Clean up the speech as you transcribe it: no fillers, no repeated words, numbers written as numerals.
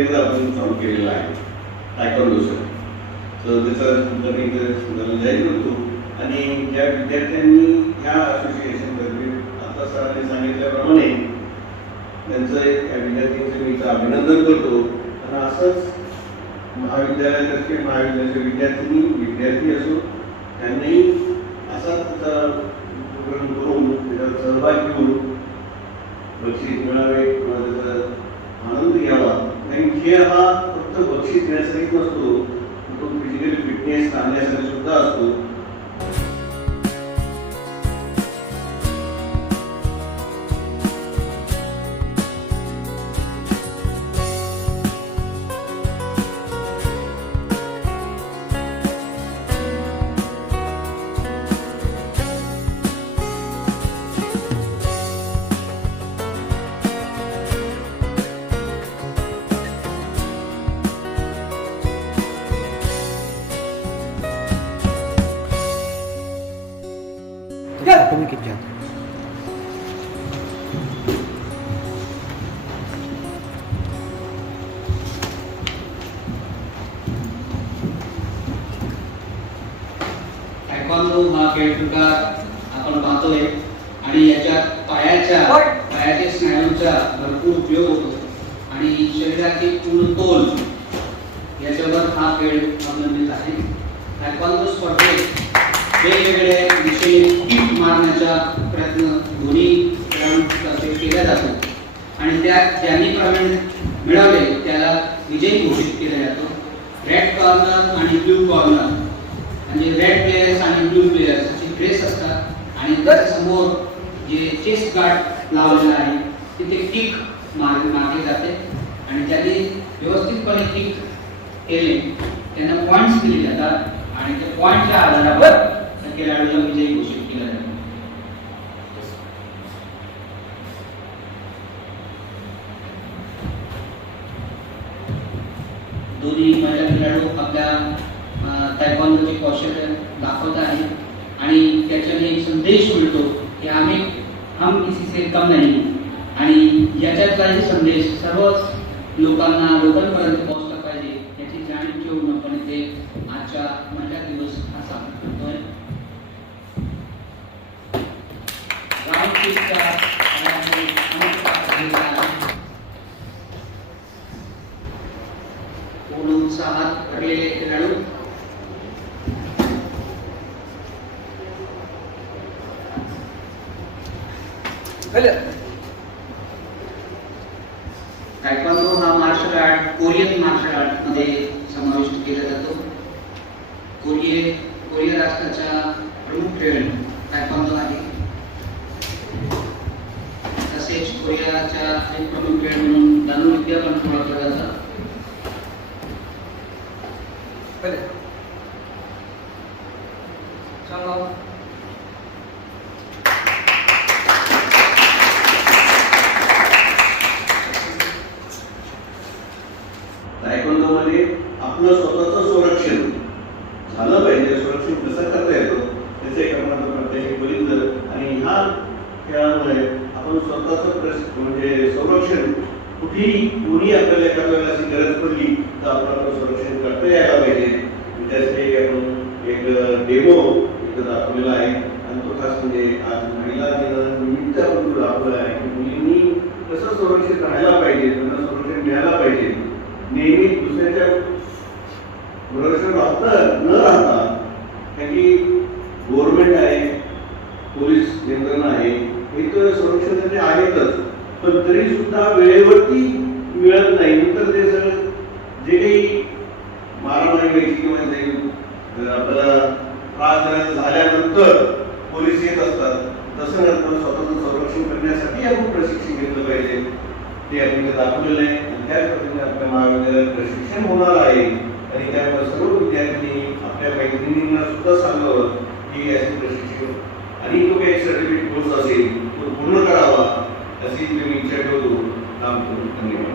एकदा आपण चालू केलेला आहे टायकॉन्डोचं. तर त्याचा जाहीर करतो. आणि ज्या विद्यार्थ्यांनी ह्या असोसिएशनतर्फे आता सरांनी सांगितल्याप्रमाणे त्यांचं या विद्यार्थ्यांचं मी अभिनंदन करतो. आणि असंच महाविद्यालयातर्फे महाविद्यालयाचे विद्यार्थी असो त्यांनी असाच उपक्रम करून त्याच्यात सहभाग घेऊन बक्षीस मिळावे किंवा त्याचा आनंद घ्यावा. कारण खेळ हा फक्त बक्षीस देण्यासाठी नसतो, तो फिजिकल फिटनेस आणण्यासाठी सुद्धा असतो. तुम्ही किती जाता? टायक्वांडो हा खेळ प्रकार आपण पाहतोय आणि याच्यात पायाच्या स्नायूंचा भरपूर उपयोग होतो आणि शरीराची पूर्ण तोल याच्यावर हा खेळ अवलंबित आहे. टायक्वांडो स्पर्धेत वेगवेगळे विषयी किक मारण्याचा प्रयत्न दोन्ही खेळाडूंतर्फे केला जातो आणि त्यात ज्यांनी प्रावीण्य मिळवले त्याला विजयी घोषित केला जातो. रेड कॉर्नर आणि ब्लू कॉर्नर म्हणजे रेड प्लेयर्स आणि ब्लू प्लेयर्स असे ड्रेस असतात आणि त्याच्यासमोर जे चेस्ट गार्ड लावलेला आहे तिथे किक मारले जाते आणि ज्यांनी व्यवस्थितपणे किक केले त्यांना पॉईंट्स दिले जातात आणि त्या पॉईंटच्या आधारावर खेळाडूला विजयी घोषित केला जातो. दोन्ही महिला खेळाडू आपल्या टायक्वांडोचे कौशल्य दाखवत आहेत आणि त्याच्याने एक संदेश मिळतो की हम किसी से कम नाही आणि याच्यातलाही संदेश सर्वच लोकांपर्यंत पोहोचला पाहिजे याची जाणीव ठेवून आपण इथे आजच्या महिला दिवस हा साजरा करतोय. पूर्ण उत्साहात भरलेले खेळाडू टायक्वांडो हा martial art Korean martial art मध्ये समाविष्ट केला जातो. कोरिया राष्ट्राचा प्रमुख खेळ टायक्वांडो आहे. तसेच कोरियाचा एक प्रमुख खेळ म्हणून धनुर्विद्या पण ओळखला जातो. टायक्वांडोमध्ये आपलं स्वतःचं संरक्षण झालं पाहिजे. संरक्षण कसं करता येतो त्याचं एक आपण प्रत्येक बघितलं आणि ह्या खेळामुळे आपण स्वतःचं म्हणजे संरक्षण कुठेही कोणी आपल्याला एखाद्या वेळेला अशी गरज पडली तर आपल्याला संरक्षण करता यायला पाहिजे. त्यासाठी आपण एक डेमो इथं दाखवलेला आहे आणि तो खास म्हणजे आज महिला दिनानिमित्त आपण तो दाखवला आहे की मुलींनी कसं संरक्षित राहायला पाहिजे, त्यांना संरक्षण मिळायला पाहिजे. नेहमी दुसऱ्याच्या संरक्षण न राहता कारण की गव्हर्नमेंट आहे, पोलीस यंत्रणा आहे, हे तर संरक्षणासाठी आहेतच, पण तरी सुद्धा वेळेवरती मिळत नाही. नंतर ते सगळं जे काही मारामारी व्हायची किंवा आपल्याला त्रास देण्याचं झाल्यानंतर पोलीस येत असतात, तसं नंतर स्वतःचं संरक्षण करण्यासाठी आपण प्रशिक्षण घेतलं पाहिजे. ते आपण दाखवलेलं आहे आणि त्याच पद्धतीने आपल्या महाविद्यालयात प्रशिक्षण होणार आहे आणि त्यामुळे सर्व विद्यार्थ्यांनी आपल्या मैत्रिणींना सुद्धा सांगावं की असे प्रशिक्षण आणि तो काही सर्टिफिकेट कोर्स असेल तो पूर्ण करावा अशी मी इच्छा ठेवतो. धन्यवाद.